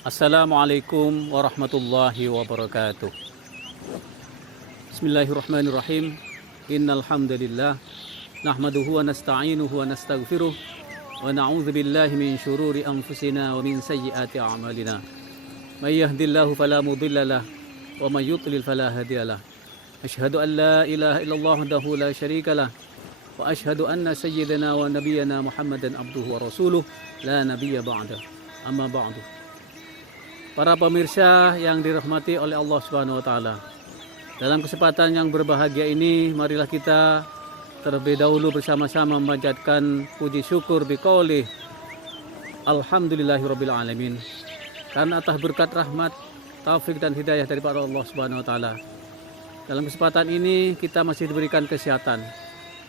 Assalamualaikum warahmatullahi wabarakatuh. Bismillahirrahmanirrahim. Innal hamdalillah nahmaduhu wa nasta'inuhu wa nastaghfiruh wa na'udzu billahi min syururi anfusina wa min sayyiati a'malina. May yahdihillahu fala mudilla lahu wa may yudlil fala hadiya lahu. Asyhadu an la ilaha illallah wahdahu la syarika lah wa asyhadu anna sayyidana wa nabiyyana Muhammadan abduhu wa rasuluh la nabiyya ba'da. Amma ba'du. Para pemirsa yang dirahmati oleh Allah Subhanahu wa taala. Dalam kesempatan yang berbahagia ini, marilah kita terlebih dahulu bersama-sama memanjatkan puji syukur biqauli alhamdulillahirabbil alamin. Karena atas berkat rahmat, taufik dan hidayah daripada Allah Subhanahu wa taala. Dalam kesempatan ini kita masih diberikan kesehatan,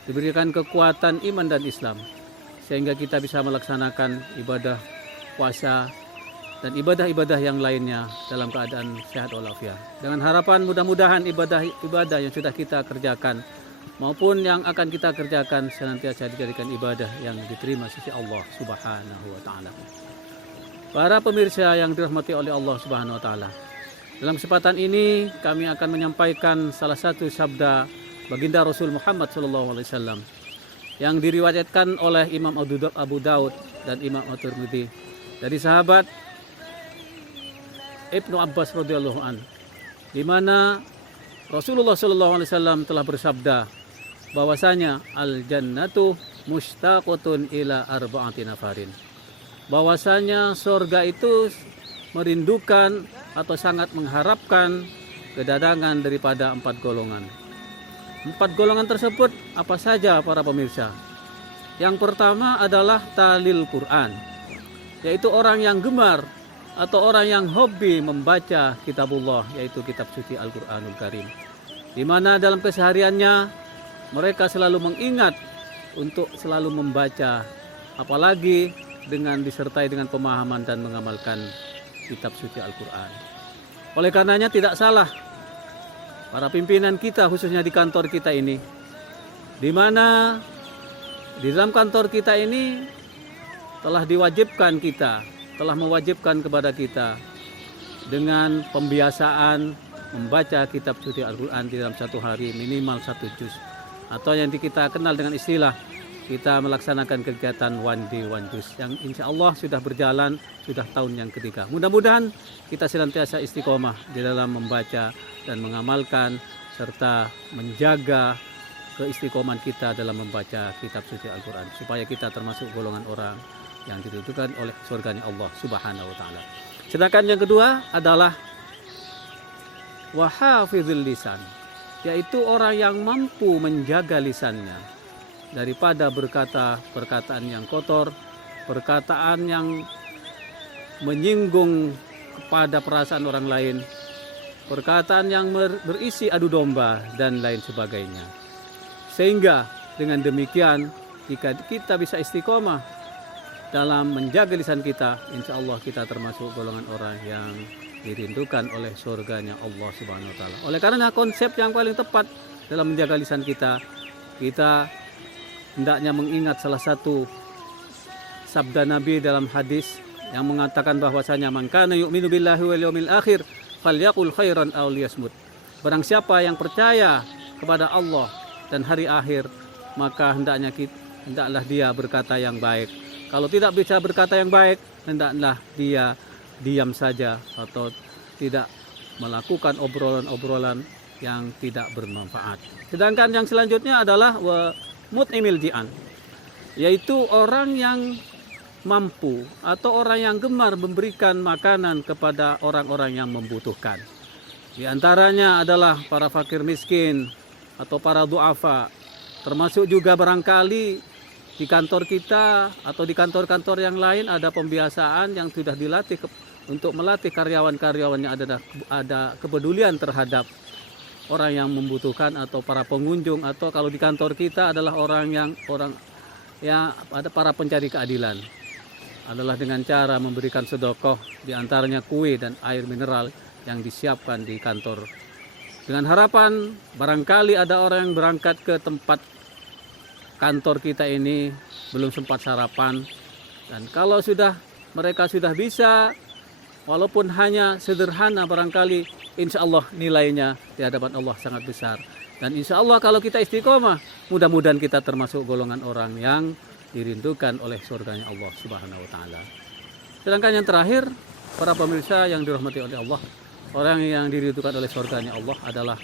diberikan kekuatan iman dan Islam, sehingga kita bisa melaksanakan ibadah puasa dan ibadah-ibadah yang lainnya dalam keadaan sehat walafiat. Dengan harapan mudah-mudahan ibadah yang sudah kita kerjakan maupun yang akan kita kerjakan senantiasa dijadikan ibadah yang diterima sisi Allah Subhanahu wa taala. Para pemirsa yang dirahmati oleh Allah Subhanahu wa taala. Dalam kesempatan ini kami akan menyampaikan salah satu sabda baginda Rasul Muhammad SAW yang diriwayatkan oleh Imam Abu Daud dan Imam At-Tirmidzi dari sahabat Ibnu Abbas radhiyallahu an, di mana Rasulullah SAW telah bersabda bahwasanya al jannatu mushtaqatun ila arba'ati nafarin, bahwasanya surga itu merindukan atau sangat mengharapkan kedatangan daripada 4 golongan. 4 golongan tersebut apa saja para pemirsa? Yang pertama adalah talil Quran, yaitu orang yang gemar atau orang yang hobi membaca kitabullah, yaitu kitab suci Al-Quranul Karim, di mana dalam kesehariannya mereka selalu mengingat untuk selalu membaca, apalagi disertai dengan pemahaman dan mengamalkan kitab suci Al-Quran. Oleh karenanya tidak salah para pimpinan kita, khususnya di kantor kita ini, di mana di dalam kantor kita ini telah mewajibkan kepada kita dengan pembiasaan membaca kitab suci Al-Quran di dalam satu hari minimal 1 juz, atau yang kita kenal dengan istilah kita melaksanakan kegiatan one day one juz, yang insya Allah sudah berjalan sudah tahun yang ketiga. Mudah-mudahan kita senantiasa istiqomah di dalam membaca dan mengamalkan serta menjaga keistiqomahan kita dalam membaca kitab suci Al-Quran, supaya kita termasuk golongan orang yang ditentukan oleh surganya Allah Subhanahu wa taala. Sedangkan yang kedua adalah wahafizul lisan, yaitu orang yang mampu menjaga lisannya daripada berkata perkataan yang kotor, perkataan yang menyinggung kepada perasaan orang lain, perkataan yang berisi adu domba dan lain sebagainya. Sehingga dengan demikian jika kita bisa istiqomah dalam menjaga lisan kita, insya Allah kita termasuk golongan orang yang dirindukan oleh surganya Allah Subhanahu wa taala. Oleh karena konsep yang paling tepat dalam menjaga lisan kita hendaknya mengingat salah satu sabda Nabi dalam hadis yang mengatakan bahwasanya man kana yu'minu billahi wal yawmil akhir falyaqul khairan aw liyasmut. Barang siapa yang percaya kepada Allah dan hari akhir, maka hendaklah dia berkata yang baik. Kalau tidak bisa berkata yang baik, hendaklah dia diam saja atau tidak melakukan obrolan-obrolan yang tidak bermanfaat. Sedangkan yang selanjutnya adalah mut'imil ji'an, yaitu orang yang mampu atau orang yang gemar memberikan makanan kepada orang-orang yang membutuhkan. Di antaranya adalah para fakir miskin atau para du'afa, termasuk juga barangkali di kantor kita atau di kantor-kantor yang lain ada pembiasaan yang sudah dilatih untuk melatih karyawan-karyawannya ada kepedulian terhadap orang yang membutuhkan atau para pengunjung, atau kalau di kantor kita adalah orang ada para pencari keadilan, adalah dengan cara memberikan sedekah, di antaranya kue dan air mineral yang disiapkan di kantor, dengan harapan barangkali ada orang yang berangkat ke tempat kantor kita ini belum sempat sarapan, dan kalau mereka sudah bisa walaupun hanya sederhana barangkali, insya Allah nilainya di hadapan Allah sangat besar. Dan insya Allah kalau kita istiqomah, mudah-mudahan kita termasuk golongan orang yang dirindukan oleh surganya Allah Subhanahu wa Ta'ala. Sedangkan yang terakhir, para pemirsa yang dirahmati oleh Allah, orang yang dirindukan oleh surganya Allah adalah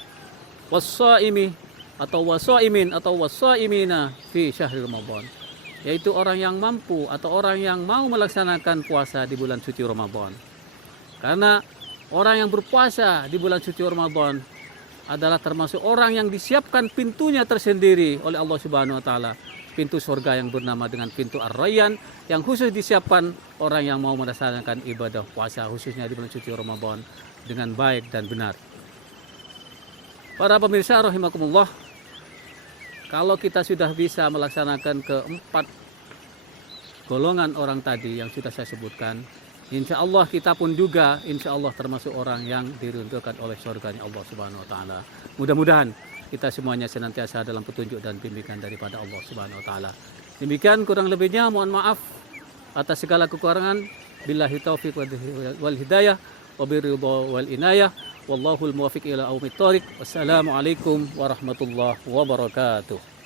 was-shaimi atau was-shaimin atau was-shaimina fi syahri Ramadan, yaitu orang yang mampu atau orang yang mau melaksanakan puasa di bulan suci Ramadan. Karena orang yang berpuasa di bulan suci Ramadan adalah termasuk orang yang disiapkan pintunya tersendiri oleh Allah Subhanahu wa Ta'ala, pintu surga yang bernama dengan pintu Ar-Rayyan, yang khusus disiapkan orang yang mau melaksanakan ibadah puasa khususnya di bulan suci Ramadan dengan baik dan benar. Para pemirsa rahimakumullah, kalau kita sudah bisa melaksanakan keempat golongan orang tadi yang sudah saya sebutkan, insya Allah kita pun juga insya Allah termasuk orang yang dirindukan oleh surganya Allah Subhanahu wa Ta'ala. Mudah-mudahan kita semuanya senantiasa dalam petunjuk dan bimbingan daripada Allah Subhanahu wa Ta'ala. Demikian kurang lebihnya, mohon maaf atas segala kekurangan. Billahi taufiq wal hidayah wa birridha wal inayah. Wallahul muwaffiq ila aqwamit thoriq. Wassalamualaikum warahmatullahi wabarakatuh.